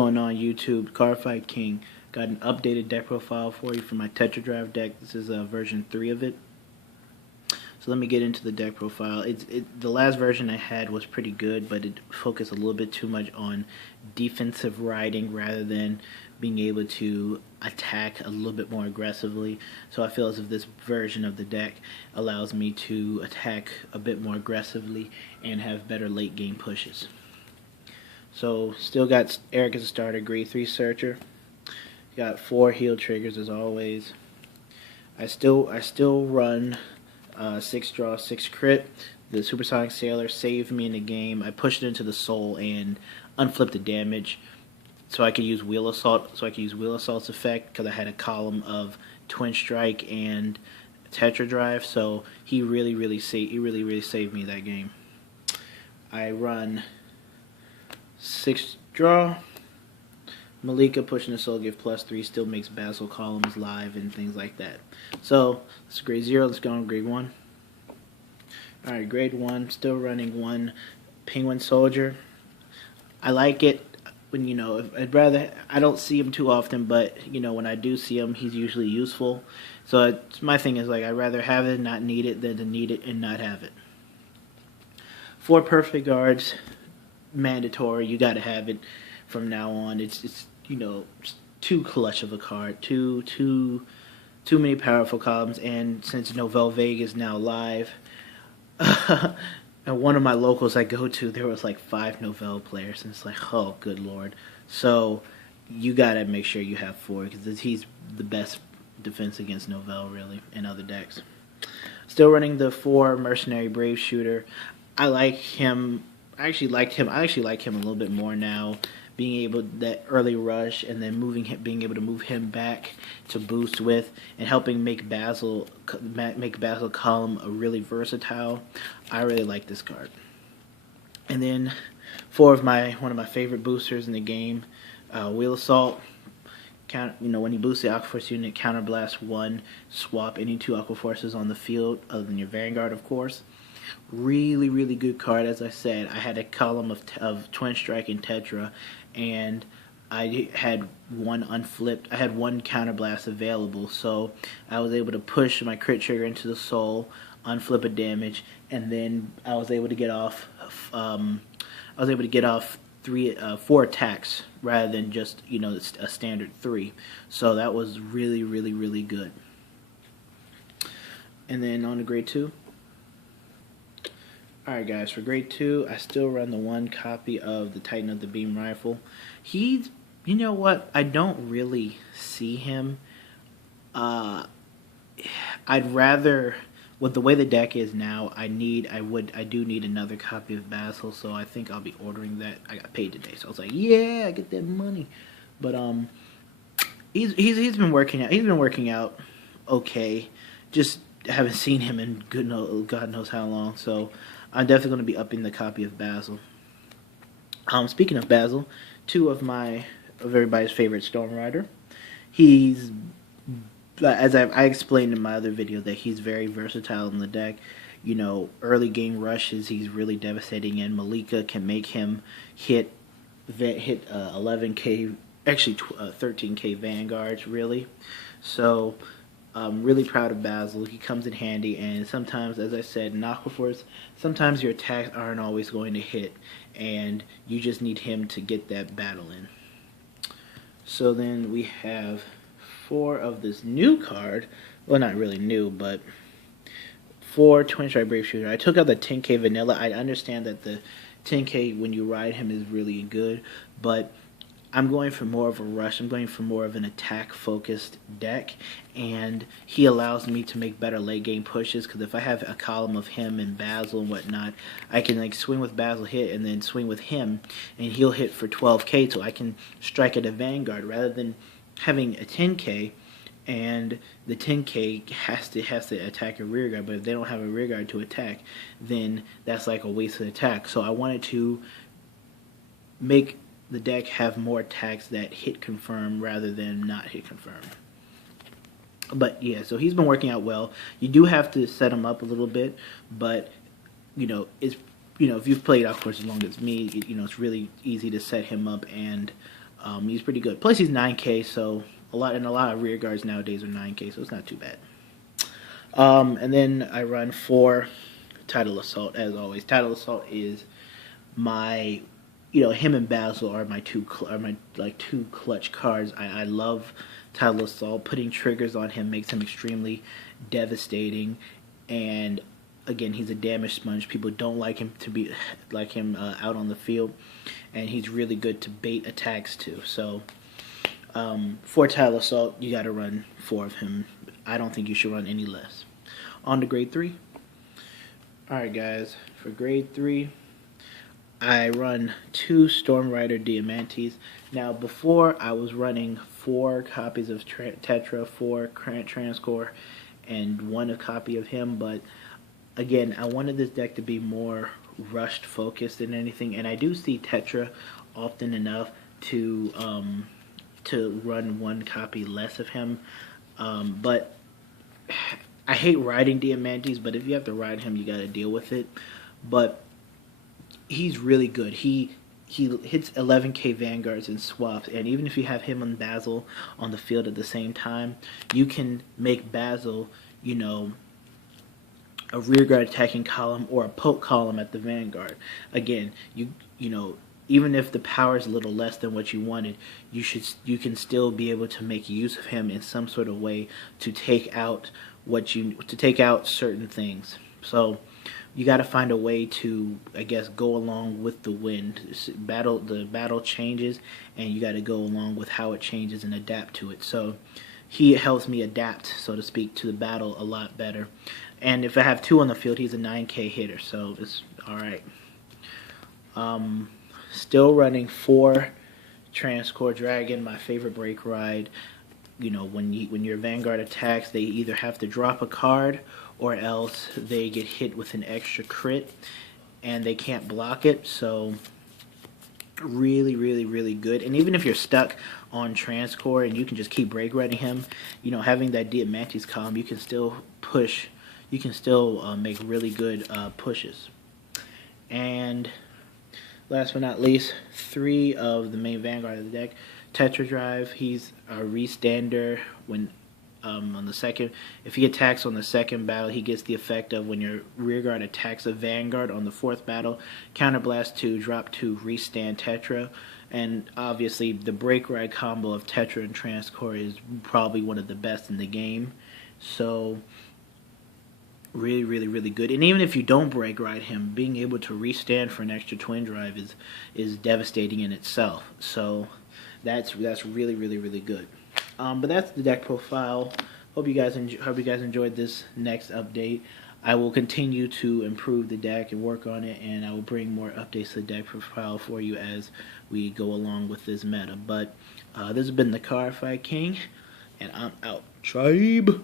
Going on YouTube, Cardfight King. Got an updated deck profile for you for my Tetra-Drive deck. This is version 3 of it. So let me get into the deck profile. The last version I had was pretty good, but it focused a little bit too much on defensive riding rather than being able to attack a little bit more aggressively. So I feel as if this version of the deck allows me to attack a bit more aggressively and have better late game pushes. So still got Eric as a starter, grade 3 searcher. Got 4 heal triggers as always. I still run 6 draw, 6 crit. The Supersonic Sailor saved me in the game. I pushed it into the soul and unflipped the damage, so I could use Wheel Assault. So I could use Wheel Assault's effect because I had a column of Twin Strike and Tetra-Drive. So he really saved me that game. I run 6 draw. Malika pushing the soul, give +3, still makes Basil columns live and things like that. So it's grade 0. Let's go on grade 1. Alright, grade 1, still running 1 Penguin Soldier. I like it when, I don't see him too often, but when I do see him, he's usually useful. So my thing is, like, I'd rather have it and not need it than to need it and not have it. 4 perfect guards, mandatory. You got to have it from now on. It's too clutch of a card, too many powerful columns. And since Novel Vague is now live, and one of my locals I go to, there was like 5 Novel players, and it's like, oh good lord. So you gotta make sure you have 4 because he's the best defense against Novel really in other decks. Still running the 4 Mercenary Brave Shooter. I like him. I actually like him a little bit more now, being able that early rush and then being able to move him back to boost with and helping make Basil column a really versatile. I really like this card. And then 4 of one of my favorite boosters in the game, Wheel Assault. When you boost the Aqua Force unit, counterblast 1, swap any 2 Aqua Forces on the field other than your Vanguard, of course. Really good card. As I said, I had a column of Twin Strike and Tetra, and I had 1 unflipped. I had 1 counterblast available, so I was able to push my crit trigger into the soul, unflip a damage, and then I was able to get off. I was able to get off 4 attacks rather than just a standard 3. So that was really good. And then on to grade 2. Alright guys, for grade 2, I still run the 1 copy of the Titan of the Beam Rifle. He's, I don't really see him. I'd rather, with the way the deck is now, I do need another copy of Basil, so I think I'll be ordering that. I got paid today, so I was like, yeah, I get that money. But he's been working out. He's been working out okay. Just haven't seen him in God knows how long, so I'm definitely going to be upping the copy of Basil. Speaking of Basil, 2 of everybody's favorite Storm Rider. He's, as I explained in my other video, that he's very versatile in the deck. Early game rushes, he's really devastating, and Malika can make him hit 11k, actually 13k Vanguards, really. So I'm really proud of Basil. He comes in handy, and sometimes, as I said, in Aqua Force, sometimes your attacks aren't always going to hit, and you just need him to get that battle in. So then we have 4 of this new card. Well, not really new, but 4 Twin Strike Brave Shooter. I took out the 10k vanilla. I understand that the 10k when you ride him is really good, but I'm going for more of a rush. I'm going for more of an attack-focused deck, and he allows me to make better late-game pushes, because if I have a column of him and Basil and whatnot, I can swing with Basil, hit, and then swing with him, and he'll hit for 12k, so I can strike at a Vanguard, rather than having a 10k, and the 10k has to attack a rear guard, but if they don't have a rear guard to attack, then that's like a wasted attack. So I wanted to make the deck have more attacks that hit confirm rather than not hit confirm. But yeah, so he's been working out well. You do have to set him up a little bit, but it's if you've played Aqua as long as me, it's really easy to set him up and He's pretty good. Plus, he's 9K, so a lot of rear guards nowadays are 9K, so it's not too bad. And then I run 4 Tidal Assault, as always. Tidal Assault is my, him and Basil are my two clutch cards. I love Tidal Assault. Putting triggers on him makes him extremely devastating, and again, he's a damage sponge. People don't like him out on the field, and he's really good to bait attacks too. So, for Tidal Assault, you got to run 4 of him. I don't think you should run any less. On to grade 3. Alright guys, for grade 3, I run 2 Storm Rider Diamantes. Now before I was running 4 copies of Tetra, 4 Transcore, and 1 copy of him, but again, I wanted this deck to be more rushed focused than anything, and I do see Tetra often enough to run 1 copy less of him, but I hate riding Diamantes, but if you have to ride him, you got to deal with it. But he's really good. He hits 11K Vanguards and swaps, and even if you have him and Basil on the field at the same time, you can make Basil, a rear guard attacking column or a poke column at the Vanguard. Again, even if the power is a little less than what you wanted, you can still be able to make use of him in some sort of way to take out certain things. So you got to find a way to, I guess, go along with the wind. The battle changes, and you got to go along with how it changes and adapt to it. So he helps me adapt, so to speak, to the battle a lot better. And if I have 2 on the field, he's a 9K hitter, so it's all right. Still running 4 Transcore Dragon, my favorite break ride. When your Vanguard attacks, they either have to drop a card or else they get hit with an extra crit and they can't block it. So really, really, really good. And even if you're stuck on Transcore and you can just keep break riding him, having that Diamantes column, you can still push. You can still make really good pushes. And last but not least, 3 of the main Vanguard of the deck. Tetra-Drive, he's a restander when on the second. If he attacks on the second battle, he gets the effect of when your rearguard attacks a Vanguard on the 4th battle, counterblast 2, drop 2, restand Tetra. And obviously the break ride combo of Tetra and Transcore is probably one of the best in the game. So really, really, really good. And even if you don't break ride him, being able to restand for an extra twin drive is devastating in itself. So that's really, really, really good. But that's the deck profile. Hope you guys enjoyed this next update. I will continue to improve the deck and work on it, and I will bring more updates to the deck profile for you as we go along with this meta. But this has been the Car Fight King, and I'm out. Tribe.